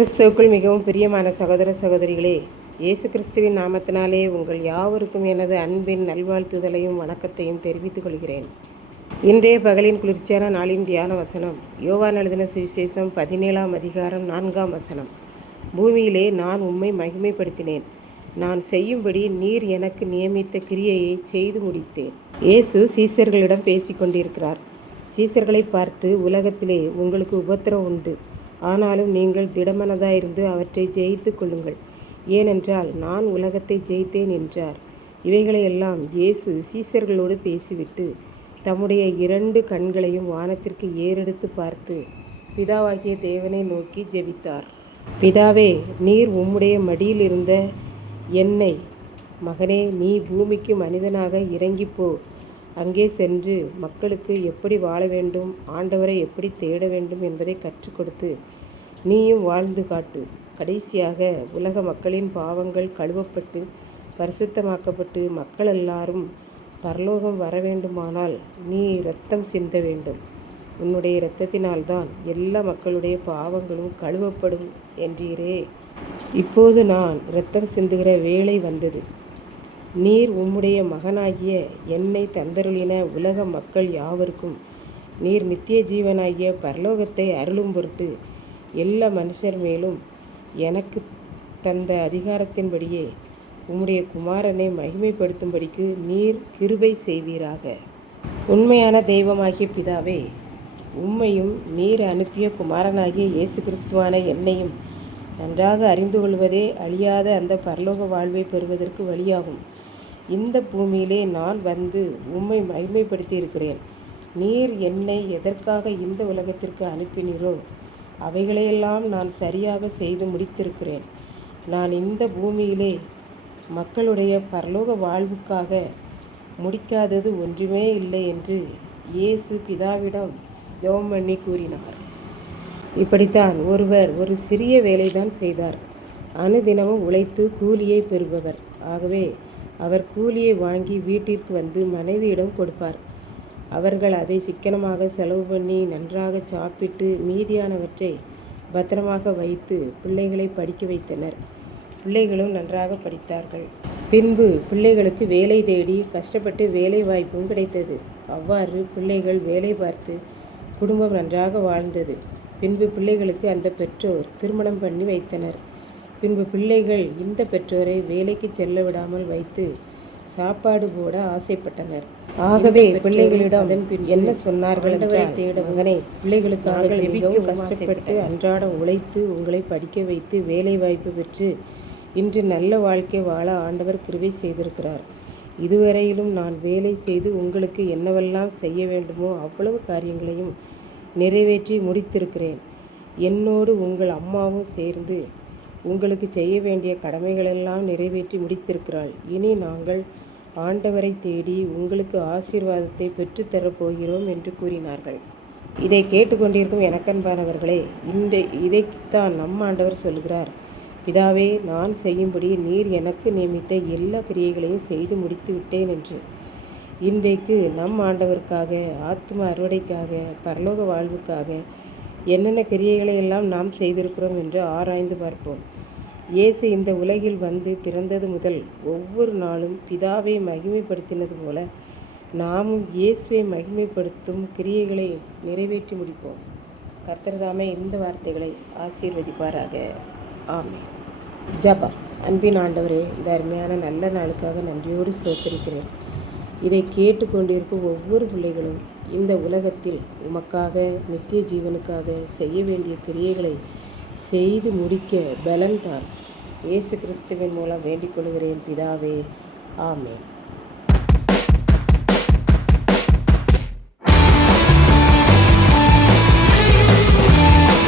கிறிஸ்துவுக்குள் மிகவும் பிரியமான சகோதர சகோதரிகளே, இயேசு கிறிஸ்துவின் நாமத்தினாலே உங்கள் யாவருக்கும் எனது அன்பின் நல்வாழ்த்துதலையும் வணக்கத்தையும் தெரிவித்துக் கொள்கிறேன். இன்றைய பகலின் குளிர்ச்சியான நாளின் தியான வசனம் யோவான் எழுதின சுவிசேஷம் 17ஆம் அதிகாரம் 4ஆம் வசனம். பூமியிலே நான் உம்மை மகிமைப்படுத்தினேன், நான் செய்யும்படி நீர் எனக்கு நியமித்த கிரியையை செய்து முடித்தேன். இயேசு சீசர்களிடம் பேசிக்கொண்டிருக்கிறார். சீசர்களை பார்த்து, உலகத்திலே உங்களுக்கு உபத்திரம் உண்டு, ஆனாலும் நீங்கள் திடமனதாயிருந்து அவற்றை ஜெயித்து கொள்ளுங்கள், ஏனென்றால் நான் உலகத்தை ஜெயித்தேன் என்றார். இவைகளையெல்லாம் இயேசு சீசர்களோடு பேசிவிட்டு தம்முடைய 2 கண்களையும் வானத்திற்கு ஏறெடுத்து பார்த்து பிதாவாகிய தேவனை நோக்கி ஜெபித்தார். பிதாவே, நீர் உம்முடைய மடியில் இருந்த என்னை, மகனே, நீ பூமிக்கு மனிதனாக இறங்கிப்போ, அங்கே சென்று மக்களுக்கு எப்படி வாழ வேண்டும், ஆண்டவரை எப்படி தேட வேண்டும் என்பதை கற்றுக் கொடுத்து நீயும் வாழ்ந்து காட்டு. கடைசியாக உலக மக்களின் பாவங்கள் கழுவப்பட்டு பரிசுத்தமாக்கப்பட்டு மக்கள் எல்லாரும் பரலோகம் வர வேண்டுமானால் நீ இரத்தம் சிந்த வேண்டும். உன்னுடைய இரத்தத்தினால்தான் எல்லா மக்களுடைய பாவங்களும் கழுவப்படும் என்றீரே. இப்போது நான் இரத்தம் சிந்துகிற வேளை வந்தது. நீர் உம்முடைய மகனாகிய என்னை தந்தருளின உலக மக்கள் யாவருக்கும் நீர் நித்திய ஜீவனாகிய பரலோகத்தை அருளும் பொருட்டு எல்லா மனுஷர் மேலும் எனக்கு தந்த அதிகாரத்தின்படியே உம்முடைய குமாரனை மகிமைப்படுத்தும்படிக்கு நீர் கிருபை செய்வீராக. உண்மையான தெய்வமாகிய பிதாவே, உம்மையும் நீர் அனுப்பிய குமாரனாகிய இயேசு கிறிஸ்துவான என்னையும் நன்றாக அறிந்து கொள்வதே அழியாத அந்த பரலோக வாழ்வை பெறுவதற்கு வழியாகும். இந்த பூமியிலே நான் வந்து உம்மை மகிமைப்படுத்தி இருக்கிறேன். நீர் என்னை எதற்காக இந்த உலகத்திற்கு அனுப்பினீரோ அவைகளையெல்லாம் நான் சரியாக செய்து முடித்திருக்கிறேன். நான் இந்த பூமியிலே மக்களுடைய பரலோக வாழ்வுக்காக முடிக்காதது ஒன்றுமே இல்லை என்று இயேசு பிதாவிடம் ஜெபம் பண்ணி கூறினார். இப்படித்தான் ஒருவர் ஒரு சிறிய வேலைதான் செய்தார். அனுதினமும் உழைத்து கூலியை பெறுபவர். ஆகவே அவர் கூலியை வாங்கி வீட்டிற்கு வந்து மனைவியிடம் கொடுப்பார். அவர்கள் அதை சிக்கனமாக செலவு பண்ணி நன்றாக சாப்பிட்டு மீதியானவற்றை பத்திரமாக வைத்து பிள்ளைகளை படிக்க வைத்தனர். பிள்ளைகளும் நன்றாக படித்தார்கள். பின்பு பிள்ளைகளுக்கு வேலை தேடி கஷ்டப்பட்டு வேலை வாய்ப்பும் கிடைத்தது. அவ்வாறு பிள்ளைகள் வேலை பார்த்து குடும்பம் நன்றாக வாழ்ந்தது. பின்பு பிள்ளைகளுக்கு அந்த பெற்றோர் திருமணம் பண்ணி வைத்தனர். பின்பு பிள்ளைகள் இந்த பெற்றோரை வேலைக்கு செல்ல விடாமல் வைத்து சாப்பாடு போட ஆசைப்பட்டனர். ஆகவே பிள்ளைகளிடம் என்ன சொன்னார்கள் என்றால், தேட மகனே, பிள்ளைகளுக்காக மிகவும் கஷ்டப்பட்டு அன்றாடம் உழைத்து உங்களை படிக்க வைத்து வேலை வாய்ப்பு பெற்று இன்று நல்ல வாழ்க்கை வாழ ஆண்டவர் கிருபை செய்திருக்கிறார். இதுவரையிலும் நான் வேலை செய்து உங்களுக்கு என்னவெல்லாம் செய்ய வேண்டுமோ அவ்வளவு காரியங்களையும் நிறைவேற்றி முடித்திருக்கிறேன். என்னோடு உங்கள் அம்மாவும் சேர்ந்து உங்களுக்கு செய்ய வேண்டிய கடமைகளெல்லாம் நிறைவேற்றி முடித்திருக்கிறாள். இனி நாங்கள் ஆண்டவரை தேடி உங்களுக்கு ஆசீர்வாதத்தை பெற்றுத்தரப் போகிறோம் என்று கூறினார்கள். இதை கேட்டுக்கொண்டிருக்கும் எனக்கன்பானவர்களே, இதைத்தான் நம் ஆண்டவர் சொல்கிறார். பிதாவே, நான் செய்யும்படி நீர் எனக்கு நியமித்த எல்லா கிரியைகளையும் செய்து முடித்து விட்டேன் என்று. இன்றைக்கு நம் ஆண்டவருக்காக, ஆத்தும அறுவடைக்காக, பரலோக வாழ்வுக்காக என்னென்ன கிரியைகளை எல்லாம் நாம் செய்திருக்கிறோம் என்று ஆராய்ந்து பார்ப்போம். இயேசு இந்த உலகில் வந்து பிறந்தது முதல் ஒவ்வொரு நாளும் பிதாவை மகிமைப்படுத்தினது போல நாமும் இயேசுவை மகிமைப்படுத்தும் கிரியைகளை நிறைவேற்றி முடிப்போம். கர்த்தர் தாமே இந்த வார்த்தைகளை ஆசீர்வதிப்பாராக. ஆமென். ஜெபம். அன்பின் ஆண்டவரே, இந்த அருமையான நல்ல நாளுக்காக நன்றியோடு ஸ்தோத்திரிக்கிறேன். இதை கேட்டுக்கொண்டிருக்கும் ஒவ்வொரு பிள்ளைகளும் இந்த உலகத்தில் உமக்காக நித்திய ஜீவனுக்காக செய்ய வேண்டிய கிரியைகளை செய்து முடிக்க பலன் தார். இயேசு கிறிஸ்துவின் மூலம் வேண்டிக் கொள்கிறேன் பிதாவே. ஆமென்.